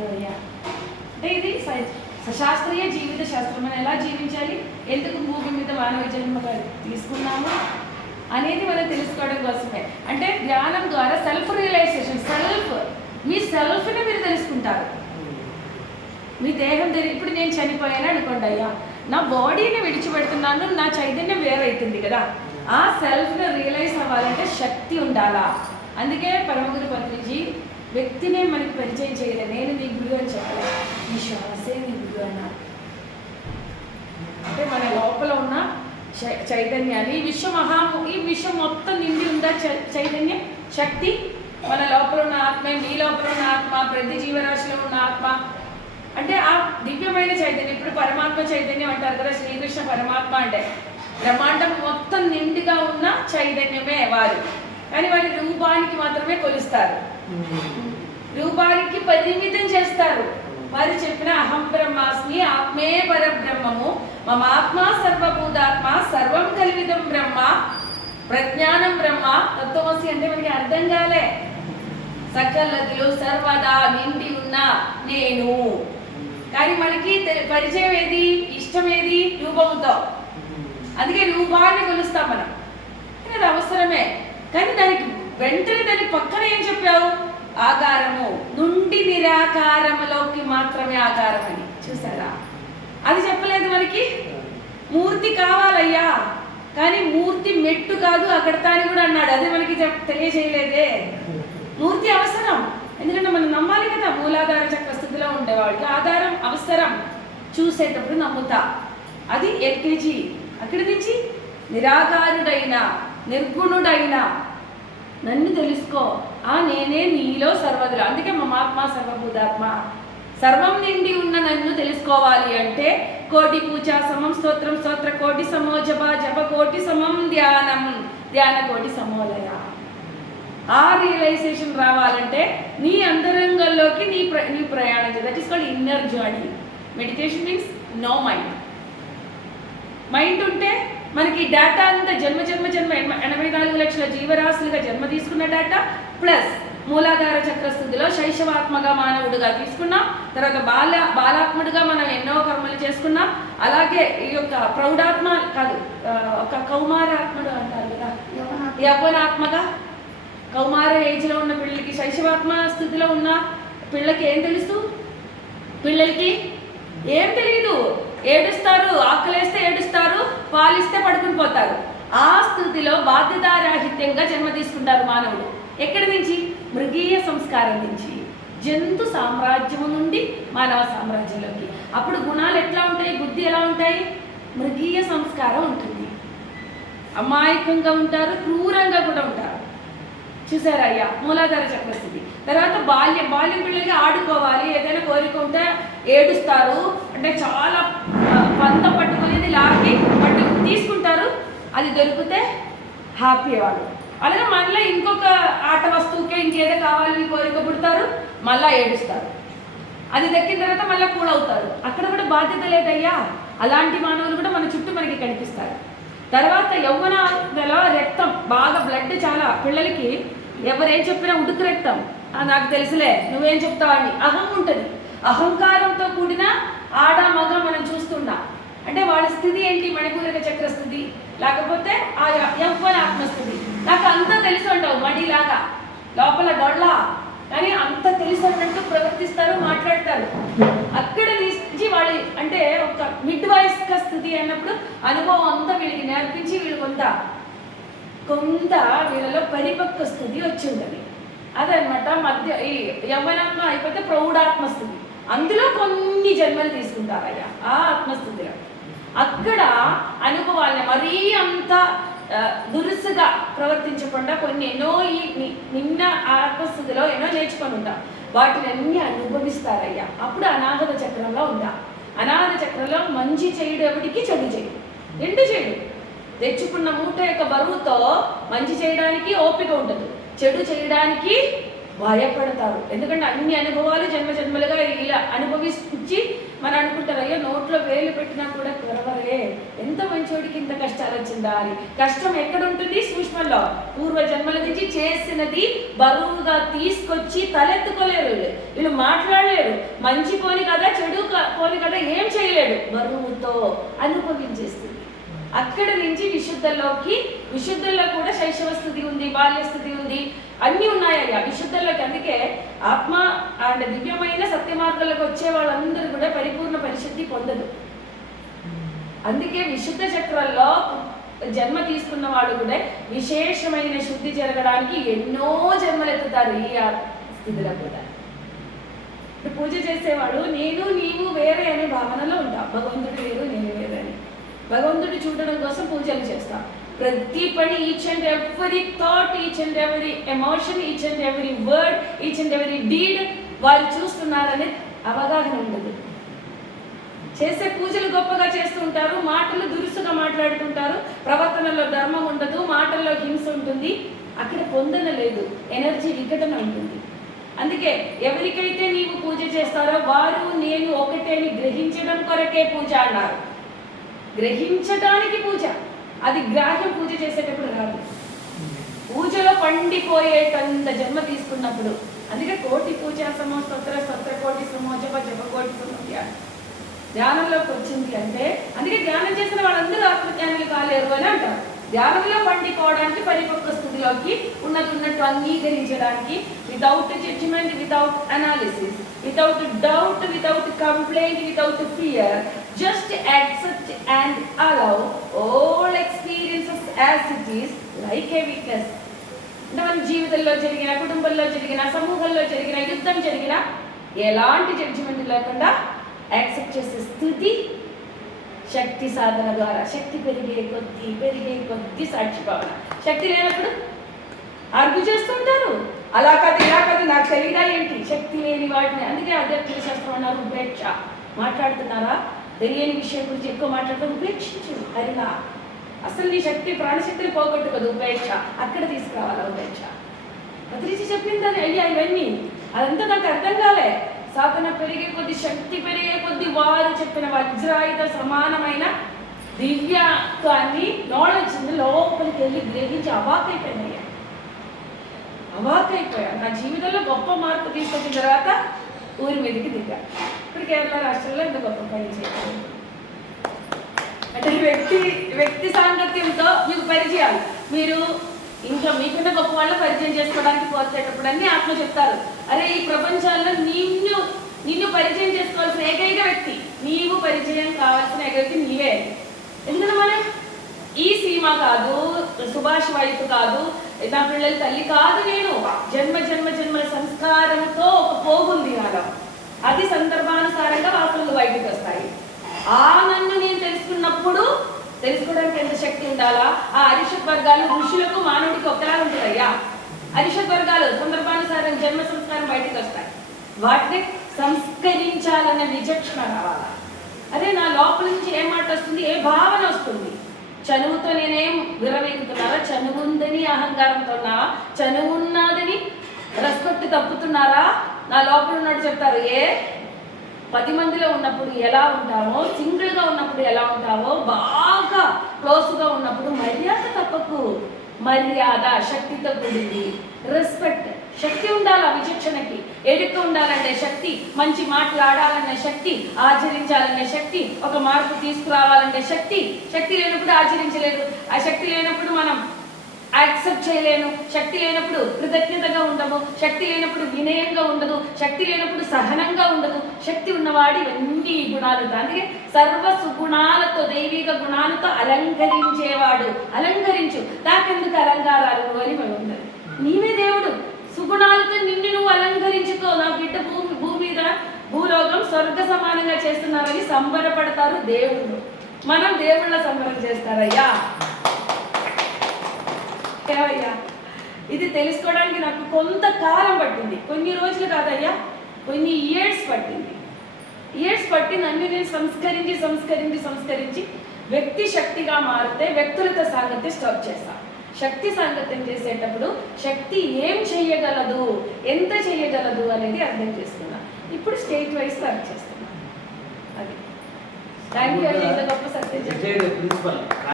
ఏదయ్యా అంటే ఇది సశాస్త్రీయ జీవిత శాస్త్రం. మనం ఎలా జీవించాలి, ఎందుకు భూమి మీద మానవ జన్మగా తీసుకున్నాము అనేది మనం తెలుసుకోవడం కోసమే. అంటే ధ్యానం ద్వారా సెల్ఫ్ రియలైజేషన్, మీ సెల్ఫ్ని మీరు తెలుసుకుంటారు. మీ దేహం ఇప్పుడు నేను చనిపోయాను అనుకోండి, అయ్యా నా బాడీని విడిచిపెడుతున్నాను, నా చైతన్యం వేరైతుంది కదా. ఆ సెల్ఫ్ని రియలైజ్ అవ్వాలంటే శక్తి ఉండాలా. అందుకే పరమగురు పత్రిజీ వ్యక్తినే మనకి పరిచయం చేయలేదు. నేను నీ గురువు అని చెప్పలేదు, ఈ శ్వాసే నీ గురువు అన్నారు. అంటే మన లోపల ఉన్న చైతన్యాన్ని ఈ విశ్వం మొత్తం నిండి ఉందా చైతన్యం, శక్తి. మన లోపల ఉన్న ఆత్మ, మీ లోపల ఉన్న ఆత్మ, ప్రతి జీవరాశిలో ఉన్న ఆత్మ అంటే ఆ దివ్యమైన చైతన్యం. ఇప్పుడు పరమాత్మ చైతన్యం అంటారు కదా, శ్రీకృష్ణ పరమాత్మ అంటే బ్రహ్మాండం మొత్తం నిండుగా ఉన్న చైతన్యమే వారు. కానీ వారి రూపానికి మాత్రమే కొలుస్తారు, రూపానికి పరిమితం చేస్తారు. వారు చెప్పిన అహం బ్రహ్మాస్మి, ఆత్మే పరబ్రహ్మము, మమాత్మ సర్వభూతాత్మ, సర్వం కల్వితం బ్రహ్మ, ప్రజ్ఞానం బ్రహ్మ. తత్వమసి అంటే మనకి అర్థం కాలే. సకలదిలో సర్వదా నిండి ఉన్న నేను. కానీ మనకి పరిచయం ఏది, ఇష్టం ఏది, రూపంతో. అందుకే రూపాన్ని కొలుస్తాం మనం. అది అవసరమే. కానీ దానికి వెంటనే దాని పక్కన ఏం చెప్పావు, ఆకారము నుండి నిరాకారములోకి మాత్రమే ఆకారం అని. చూసారా, అది చెప్పలేదు మనకి. మూర్తి కావాలయ్యా, కానీ మూర్తి మెట్టు కాదు అక్కడతా అని కూడా అన్నాడు. అది మనకి తెలియజేయలేదే. మూర్తి అవసరం, ఎందుకంటే మనం నమ్మాలి కదా. మూలాధార చక్ర స్థితిలో ఉండేవాడికి ఆధారం అవసరం. చూసేటప్పుడు నమ్ముతా, అది ఎల్కేజీ. అక్కడి నుంచి నిరాకారుడైన నిర్గుణుడైన నన్ను తెలుసుకో, ఆ నేనే నీలో సర్వదులు. అందుకే మమాత్మ సర్వభూతాత్మ, సర్వం నిండి ఉన్న నన్ను తెలుసుకోవాలి అంటే కోటి పూజ సమం స్తోత్రం, స్తోత్ర కోటి సమో జప, జప కోటి సమం ధ్యానం, ధ్యాన కోటి సమోలయ. ఆ రియలైజేషన్ రావాలంటే నీ అంతరంగంలోకి నీ ప్రయాణం చేయాలి. That is called inner journey. Meditation means no mind. Mind ఉంటే మనకి డేటా అంతా జన్మ 84 లక్షల జీవరాశులుగా జన్మ తీసుకున్న డేటా ప్లస్ మూలాధార చక్రస్థితిలో శైశవాత్మగా మానవుడిగా తీసుకున్నాం. తర్వాత బాలాత్ముడిగా మనం ఎన్నో కర్మలు చేసుకున్నాం. అలాగే ఈ యొక్క ప్రౌఢాత్మ కాదు, ఒక కౌమారాత్ముడు అంటారు కదా, యవ్వనాత్మగా కౌమార ఏజ్లో ఉన్న పిల్లలకి, శైశవాత్మ స్థితిలో ఉన్న పిల్లలకి ఏం తెలుసు, పిల్లలకి ఏం తెలియదు. ఏడుస్తారు, ఆకలేస్తే ఏడుస్తారు, పాలిస్తే పడుకుని పోతారు. ఆ స్థితిలో బాధ్యతారాహిత్యంగా జన్మ తీసుకుంటారు మానవుడు. ఎక్కడి నుంచి, మృగీయ సంస్కారం నుంచి జంతు సామ్రాజ్యము నుండి మానవ సామ్రాజ్యంలోకి. అప్పుడు గుణాలు ఎట్లా ఉంటాయి, బుద్ధి ఎలా ఉంటాయి, మృగీయ సంస్కారం ఉంటుంది. అమాయకంగా ఉంటారు, క్రూరంగా కూడా ఉంటారు. చూసారా అయ్యా, మూలాధార చక్రస్థితి. తర్వాత బాల్యం పిల్లలకి ఆడుకోవాలి, ఏదైనా కోరిక ఉంటే ఏడుస్తారు. అంటే చాలా పంతం పట్టుకునేది లాగి తీసుకుంటారు, అది దొరికితే హ్యాపీ వాళ్ళు. అలాగే మళ్ళీ ఇంకొక ఆట వస్తువుకే ఇంకేదో కావాలని కోరిక పుడతారు, మళ్ళీ ఏడుస్తారు. అది దక్కిన తర్వాత మళ్ళీ కూలవుతారు. అక్కడ కూడా బాధ్యత లేదయ్యా. అలాంటి మానవులు కూడా మన చుట్టూ మనకి కనిపిస్తారు. తర్వాత యవ్వనంలో రక్తం బాగా బ్లడ్ చాలా పిల్లలకి ఎవరేం చెప్పినా ఉడుకు రక్తం, నాకు తెలుసులే నువ్వేం చెప్తావని అహం ఉంటుంది. అహంకారంతో కూడిన ఆడ మగ మనం చూస్తున్నాం. అంటే వాళ్ళ స్థితి ఏంటి, మణిపూరక చక్ర స్థితి, లేకపోతే ఆ యవ్వన ఆత్మస్థితి. నాకు అంతా తెలుసు అంటావు, మడిలాగా లోపల డొళ్ళ, కానీ అంత తెలుసు అన్నట్టు ప్రవర్తిస్తారు, మాట్లాడతారు. అక్కడ నుంచి వాళ్ళు అంటే ఒక మిడ్ వయస్క స్థితి అన్నప్పుడు అనుభవం అంతా వీళ్ళకి నేర్పించి వీళ్ళు కొంత వీళ్ళలో పరిపక్వ స్థితి వచ్చి ఉంటుంది. అదనమాట మధ్య ఈ యవ్వనాత్మ అయిపోతే ప్రౌఢాత్మ స్థితి. అందులో కొన్ని జన్మలు తీసుకుంటారయ్యా ఆ ఆత్మస్థితిలో. అక్కడ అనుభవాలని మరీ అంత దురుసుగా ప్రవర్తించకుండా కొన్ని ఎన్నో నిన్న ఆత్మస్థితిలో ఎన్నో నేర్చుకొని ఉంటాం. వాటిని అన్నీ అనుభవిస్తారయ్యా. అప్పుడు అనాహత చక్రంలో ఉందా. అనాహత చక్రంలో మంచి చేయడు ఎవడికి, చెడు చేయడు, రెండు చేయడు. తెచ్చుకున్న మూట యొక్క బరువుతో మంచి చేయడానికి ఓపిక ఉండదు, చెడు చేయడానికి భయపడతారు. ఎందుకంటే అన్ని అనుభవాలు జన్మలుగా ఇలా అనుభవించి మనం అనుకుంటారు, అయ్యో నోట్లో వేలు పెట్టినా కూడా కురవరే, ఎంత మంచోడికి ఇంత కష్టాలు వచ్చిందా అని. కష్టం ఎక్కడ ఉంటుంది, సూక్ష్మంలో. పూర్వ జన్మల నుంచి చేసినది బరువుగా తీసుకొచ్చి తలెత్తుకోలేరు వీళ్ళు మాట్లాడలేరు. మంచి పోని కదా, చెడు పోని కదా, ఏం చేయలేడు, బరువుతో అనుభవించేస్తుంది. అక్కడ నుంచి విశుద్ధంలో కూడా శైశవ స్థితి ఉంది, బాల్య స్థితి ఉంది, అన్నీ ఉన్నాయ్యా విశుద్ధంలోకి. అందుకే ఆత్మ అండ్ దివ్యమైన సత్య మార్గాలకు వచ్చే వాళ్ళందరూ కూడా పరిపూర్ణ పరిశుద్ధి పొందదు. అందుకే విశుద్ధ చక్రంలో జన్మ తీసుకున్న వాళ్ళు కూడా విశేషమైన శుద్ధి జరగడానికి ఎన్నో జన్మలు ఎత్తుతారు ఈ స్థితిలో కూడా. ఇప్పుడు పూజ చేసేవాడు నేను నీవు వేరే అనే భావనలో ఉంటాం. భగవంతుడు వేరు, నేను వేరే అని. భగవంతుడు చూడడం కోసం పూజలు చేస్తాం. ప్రతి పని, each and every thought, each and every emotion, each and every word, each and every deed వాళ్ళు చూస్తున్నారనే అవగాహన ఉండదు. చేసే పూజలు గొప్పగా చేస్తుంటారు, మాటలు దురుసుగా మాట్లాడుతుంటారు, ప్రవర్తనలో ధర్మం ఉండదు, మాటల్లో హింస ఉంటుంది, అక్కడ పొందన లేదు, ఎనర్జీ విఘటన ఉంటుంది. అందుకే ఎవరికైతే నీవు పూజ చేస్తారో వారు నేను ఒకటే అని గ్రహించడం కొరకే పూజ అన్నారు. గ్రహించడానికి పూజ, అది గ్రాహ్యం పూజ చేసేటప్పుడు రాదు. పూజలో పండిపోయేటంత జన్మ తీసుకున్నప్పుడు. అందుకే కోటి పూజ సమో స్తోత్ర కోటి సమో జప కోటి సమో ధ్యానంలోకి వచ్చింది అంటే, అందుకే ధ్యానం చేసిన వాళ్ళందరూ ఆత్మజ్ఞానులు కాలేరు అని అంటారు. ధ్యానంలో పండిపోవడానికి, పరిపక్వ స్థితిలోకి ఉన్నట్టు అంగీకరించడానికి, without judgement, without analysis, without doubt, without complaint, without fear, just accept and allow all experiences as it is, like a witness. అంటే మన జీవితంలో జరిగిన, కుటుంబంలో జరిగిన, సమూహంలో జరిగిన, యుద్ధం జరిగిన ఎలాంటి జడ్జిమెంట్ లేకుండా యాక్సెప్ట్ చేసే స్థితి శక్తి సాధన ద్వారా. శక్తి పెరిగే కొద్దీ సాక్షి భావన. శక్తి లేనప్పుడు ఆర్గ్యూ చేస్తుంటారు, అలా కాదు ఇలా కాదు, నాకు తెలియదా ఏంటి, శక్తి లేని వాటిని. అందుకే ఆధ్యాత్మిక శాస్త్రం అన్నారు ఉపేక్ష. మాట్లాడుతున్నారా, తెలియని విషయం గురించి ఎక్కువ మాట్లాడుతూ ఉపేక్షించు. అరిగా అసలు నీ శక్తి ప్రాణశక్తిని పోగొట్టుకోదు ఉపేక్ష. అక్కడ తీసుకురావాలి ఉపేక్ష. బద్రీజీ చెప్పిందని అయ్యా ఇవన్నీ అదంతా నాకు అర్థం కాలే. సాధన పెరిగే కొద్ది, శక్తి పెరిగే కొద్ది వారు చెప్పిన వజ్రాయుధ సమానమైన దివ్యాన్ని నాలెడ్జ్ లోపలికి వెళ్ళి గ్రహించి అవాకైపోయినాయ్యా. నా జీవితంలో గొప్ప మార్పు తీసుకొచ్చిన తర్వాత ఊరి మీదకి దిగా. ఇప్పుడు కేరళ రాష్ట్రంలో ఇంత గొప్ప పని చేయాలి అంటే వ్యక్తి సాంగత్యంతో మీకు పరిచయాలు. మీరు ఇంకా మీకున్న గొప్ప వాళ్ళ పరిచయం చేసుకోవడానికి పోతేటప్పుడు అన్ని ఆత్మ చెప్తారు, అరే ఈ ప్రపంచాల్లో నిన్ను పరిచయం చేసుకోవాల్సిన ఏకైక వ్యక్తి, నీవు పరిచయం కావాల్సిన ఏకైక వ్యక్తి నీవే. ఎందుకంటే మనం ఈ సీమ కాదు, సుభాష్ వైఫ్ కాదు, నా పిల్లల తల్లి కాదు, నేను జన్మల సంస్కారంతో ఒక పోగుంది నాలో. అది సందర్భానుసారంగా వాసనలు బయటకు వస్తాయి. ఆ నన్ను నేను తెలుసుకున్నప్పుడు తెలుసుకోవడానికి ఎంత శక్తి ఉండాలా. ఆ అరిషత్ వర్గాలు ఋషులకు మానవుడికి ఒకలా ఉంటుందయ్యా. అరిషత్ వర్గాలు సందర్భానుసారం జన్మ సంస్కారం బయటకు వస్తాయి. వాటిని సంస్కరించాలన్న విచక్షణ రావాలా. అదే నా లోపల నుంచి ఏ మాట వస్తుంది, ఏ భావన వస్తుంది. చనువుతో నేనేం విరవేగుతున్నారా, చనువు ఉందని అహంకారంతో ఉన్నావా, చనువు ఉన్నదని రెస్పెక్ట్ తప్పుతున్నారా. నా లోపల ఉన్నట్టు చెప్తారు. 10 మందిలో ఉన్నప్పుడు ఎలా ఉంటావో, సింగిల్గా ఉన్నప్పుడు ఎలా ఉంటావో, బాగా క్లోజ్గా ఉన్నప్పుడు మర్యాద తప్పకు. మర్యాద శక్తితో కూడింది. రెస్పెక్ట్ శక్తి ఉండాలి. విచక్షణకి ఎడుక ఉండాలనే శక్తి, మంచి మాట్లాడాలనే శక్తి, ఆచరించాలనే శక్తి, ఒక మార్పు తీసుకురావాలనే శక్తి. శక్తి లేనప్పుడు ఆచరించలేదు. ఆ శక్తి లేనప్పుడు మనం యాక్సెప్ట్ చేయలేను. శక్తి లేనప్పుడు కృతజ్ఞతగా ఉండము. శక్తి లేనప్పుడు వినయంగా ఉండదు. శక్తి లేనప్పుడు సహనంగా ఉండదు. శక్తి ఉన్నవాడి ఇవన్నీ గుణాలు. అందుకే సర్వ సుగుణాలతో, దైవిక గుణాలతో అలంకరించేవాడు. అలంకరించు, నాకెందుకు అలంకారాలు అని ఉన్నది. నీవే దేవుడు. సుగుణాలతో నిన్ను నువ్వు అలంకరించుకో. నా బిడ్డ భూమి మీద భూలోకం స్వర్గ సమానంగా చేస్తున్నారని సంబరపడతారు దేవుళ్ళు. మనం దేవుళ్ళ సంబరం చేస్తారయ్యా. ఏవయ్యా, ఇది తెలుసుకోవడానికి నాకు కొంతకాలం పట్టింది. కొన్ని రోజులు కాదయ్యా, కొన్ని ఇయర్స్ పట్టింది. అన్ని నేను సంస్కరించి వ్యక్తి శక్తిగా మారితే వ్యక్తులతో సాంగత్యం స్టాప్ చేస్తాను. శక్తి సాంగత్యం చేసేటప్పుడు శక్తి ఏం చెయ్యగలదు, ఎంత చెయ్యగలదు అనేది అర్థం చేసుకున్నా. ఇప్పుడు స్టేట్ వైజ్ వర్క్ చేస్తున్నా. అది థ్యాంక్ యూ. ఇంత గొప్ప సత్యం